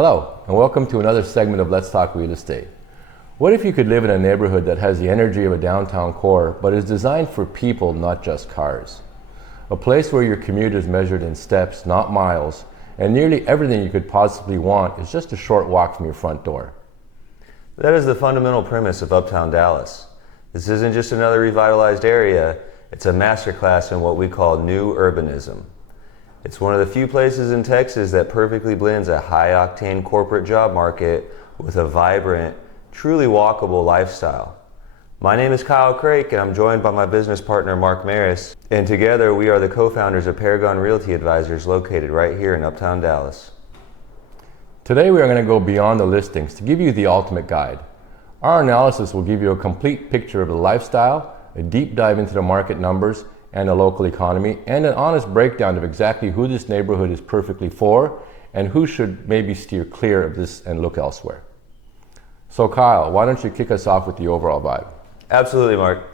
Hello, and welcome to another segment of Let's Talk Real Estate. What if you could live in a neighborhood that has the energy of a downtown core, but is designed for people, not just cars? A place where your commute is measured in steps, not miles, and nearly everything you could possibly want is just a short walk from your front door. That is the fundamental premise of Uptown Dallas. This isn't just another revitalized area, it's a masterclass in what we call new urbanism. It's one of the few places in Texas that perfectly blends a high-octane corporate job market with a vibrant, truly walkable lifestyle. My name is Kyle Kreick, and I'm joined by my business partner Mark Meras, and together we are the co-founders of Paragon Realty Advisors located right here in Uptown Dallas. Today we are going to go beyond the listings to give you the ultimate guide. Our analysis will give you a complete picture of the lifestyle, a deep dive into the market numbers and the local economy, and an honest breakdown of exactly who this neighborhood is perfectly for and who should maybe steer clear of this and look elsewhere. So Kyle, why don't you kick us off with the overall vibe? Absolutely, Mark.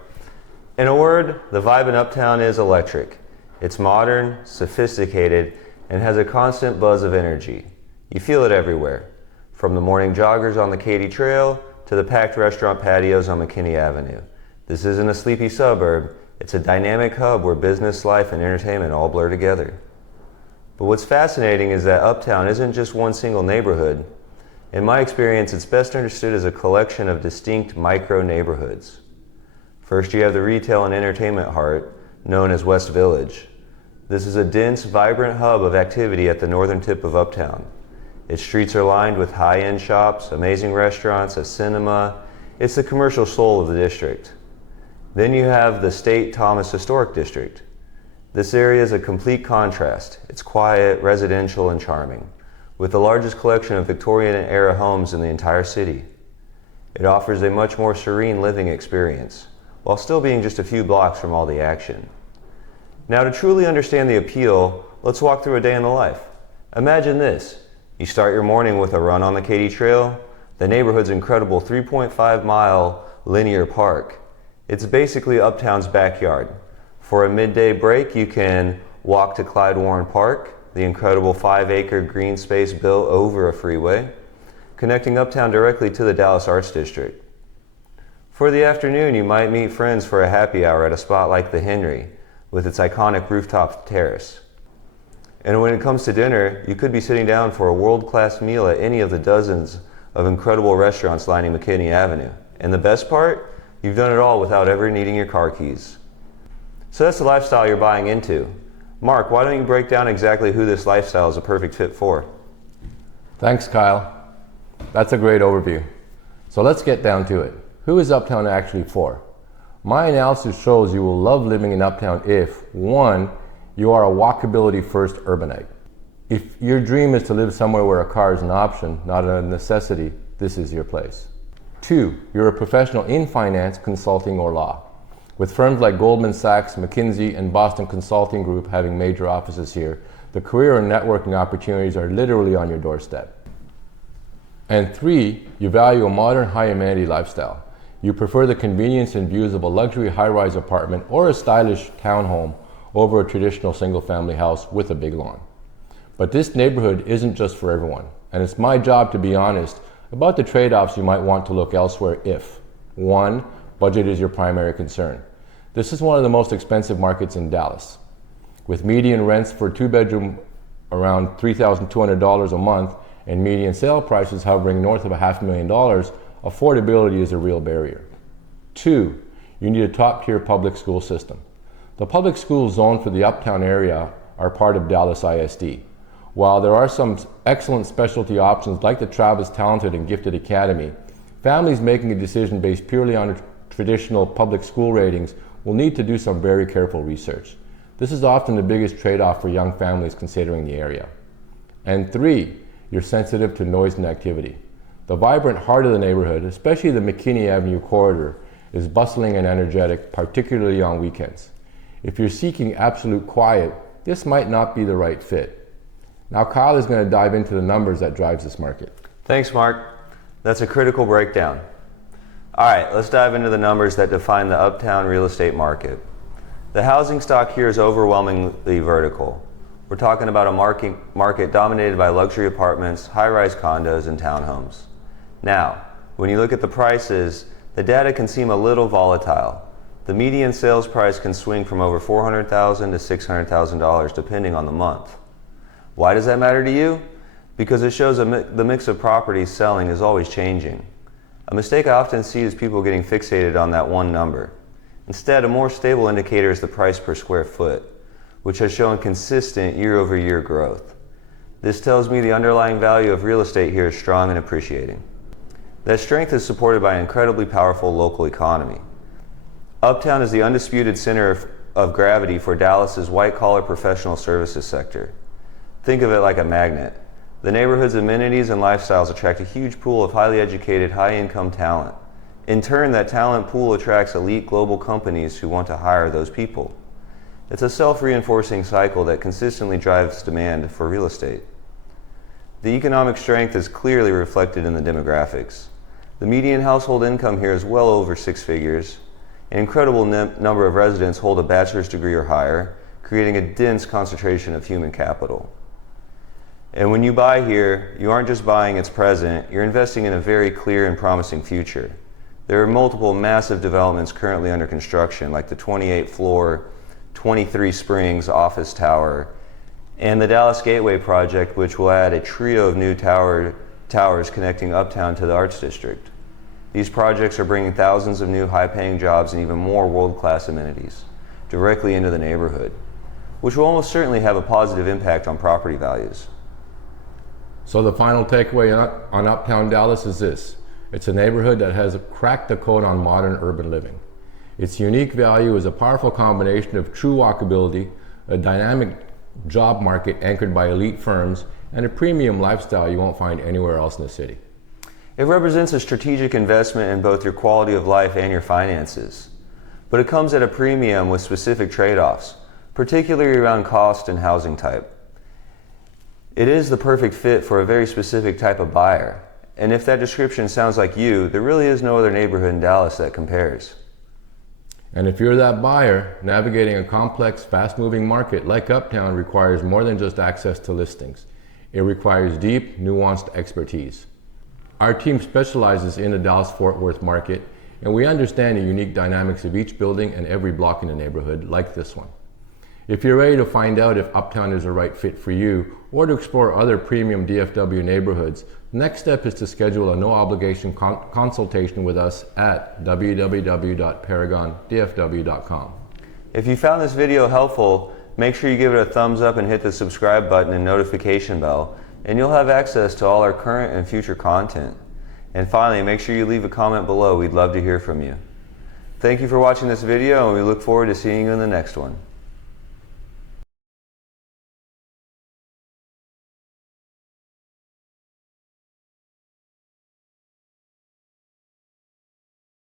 In a word, the vibe in Uptown is electric. It's modern, sophisticated, and has a constant buzz of energy. You feel it everywhere, from the morning joggers on the Katy Trail to the packed restaurant patios on McKinney Avenue. This isn't a sleepy suburb, it's a dynamic hub where business, life, and entertainment all blur together. But what's fascinating is that Uptown isn't just one single neighborhood. In my experience, it's best understood as a collection of distinct micro-neighborhoods. First, you have the retail and entertainment heart, known as West Village. This is a dense, vibrant hub of activity at the northern tip of Uptown. Its streets are lined with high-end shops, amazing restaurants, a cinema. It's the commercial soul of the district. Then you have the State Thomas Historic District. This area is a complete contrast. It's quiet, residential, and charming, with the largest collection of Victorian-era homes in the entire city. It offers a much more serene living experience, while still being just a few blocks from all the action. Now, to truly understand the appeal, let's walk through a day in the life. Imagine this. You start your morning with a run on the Katy Trail, the neighborhood's incredible 3.5-mile linear park. It's basically Uptown's backyard. For a midday break, you can walk to Klyde Park, the incredible 5-acre green space built over a freeway, connecting Uptown directly to the Dallas Arts District. For the afternoon, you might meet friends for a happy hour at a spot like the Henry, with its iconic rooftop terrace. And when it comes to dinner, you could be sitting down for a world-class meal at any of the dozens of incredible restaurants lining McKinney Avenue. And the best part? You've done it all without ever needing your car keys. So that's the lifestyle you're buying into. Mark, why don't you break down exactly who this lifestyle is a perfect fit for? Thanks, Kyle. That's a great overview. So let's get down to it. Who is Uptown actually for? My analysis shows you will love living in Uptown if, 1, you are a walkability first urbanite. If your dream is to live somewhere where a car is an option, not a necessity, this is your place. 2, you're a professional in finance, consulting, or law, with firms like Goldman Sachs, McKinsey, and Boston Consulting Group having major offices here. The career and networking opportunities are literally on your doorstep. And 3, you value a modern high amenity lifestyle. You prefer the convenience and views of a luxury high-rise apartment or a stylish townhome over a traditional single-family house with a big lawn. But this neighborhood isn't just for everyone, and it's my job to be honest about the trade-offs you might want to look elsewhere if, 1, budget is your primary concern. This is one of the most expensive markets in Dallas. With median rents for a 2-bedroom around $3,200 a month and median sale prices hovering north of $500,000, affordability is a real barrier. 2, you need a top-tier public school system. The public schools zoned for the Uptown area are part of Dallas ISD. While there are some excellent specialty options like the Travis Talented and Gifted Academy, families making a decision based purely on traditional public school ratings will need to do some very careful research. This is often the biggest trade-off for young families considering the area. And 3, you're sensitive to noise and activity. The vibrant heart of the neighborhood, especially the McKinney Avenue corridor, is bustling and energetic, particularly on weekends. If you're seeking absolute quiet, this might not be the right fit. Now Kyle is going to dive into the numbers that drives this market. Thanks, Mark. That's a critical breakdown. All right, let's dive into the numbers that define the Uptown real estate market. The housing stock here is overwhelmingly vertical. We're talking about a market dominated by luxury apartments, high-rise condos, and townhomes. Now, when you look at the prices, the data can seem a little volatile. The median sales price can swing from over $400,000 to $600,000 depending on the month. Why does that matter to you? Because it shows the mix of properties selling is always changing. A mistake I often see is people getting fixated on that one number. Instead, a more stable indicator is the price per square foot, which has shown consistent year-over-year growth. This tells me the underlying value of real estate here is strong and appreciating. That strength is supported by an incredibly powerful local economy. Uptown is the undisputed center of gravity for Dallas's white-collar professional services sector. Think of it like a magnet. The neighborhood's amenities and lifestyles attract a huge pool of highly educated, high-income talent. In turn, that talent pool attracts elite global companies who want to hire those people. It's a self-reinforcing cycle that consistently drives demand for real estate. The economic strength is clearly reflected in the demographics. The median household income here is well over 6 figures. An incredible number of residents hold a bachelor's degree or higher, creating a dense concentration of human capital. And when you buy here, you aren't just buying its present, you're investing in a very clear and promising future. There are multiple massive developments currently under construction, like the 28-floor, 23 Springs office tower, and the Dallas Gateway project, which will add a trio of new towers connecting Uptown to the Arts District. These projects are bringing thousands of new high-paying jobs and even more world-class amenities directly into the neighborhood, which will almost certainly have a positive impact on property values. So the final takeaway on Uptown Dallas is this. It's a neighborhood that has cracked the code on modern urban living. Its unique value is a powerful combination of true walkability, a dynamic job market anchored by elite firms, and a premium lifestyle you won't find anywhere else in the city. It represents a strategic investment in both your quality of life and your finances. But it comes at a premium with specific trade-offs, particularly around cost and housing type. It is the perfect fit for a very specific type of buyer. And if that description sounds like you, there really is no other neighborhood in Dallas that compares. And if you're that buyer, navigating a complex, fast-moving market like Uptown requires more than just access to listings. It requires deep, nuanced expertise. Our team specializes in the Dallas-Fort Worth market, and we understand the unique dynamics of each building and every block in the neighborhood, like this one. If you're ready to find out if Uptown is the right fit for you, or to explore other premium DFW neighborhoods, the next step is to schedule a no-obligation consultation with us at www.paragondfw.com. If you found this video helpful, make sure you give it a thumbs up and hit the subscribe button and notification bell, and you'll have access to all our current and future content. And finally, make sure you leave a comment below. We'd love to hear from you. Thank you for watching this video, and we look forward to seeing you in the next one.